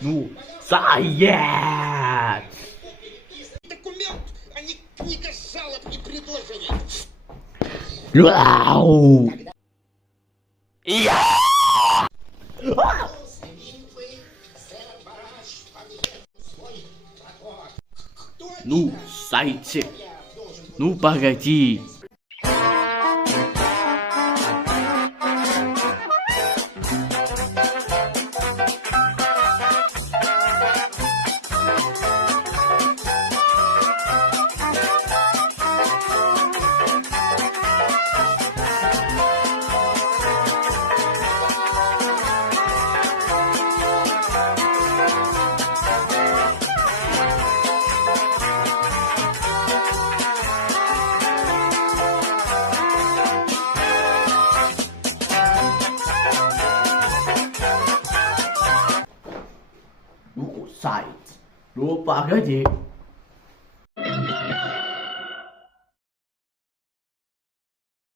Ну, заяц! Документ, а не книга жалоб и предложений. Вау! Я! Ну, зайчик, ну погоди. Ну, зайчик, ну погоди.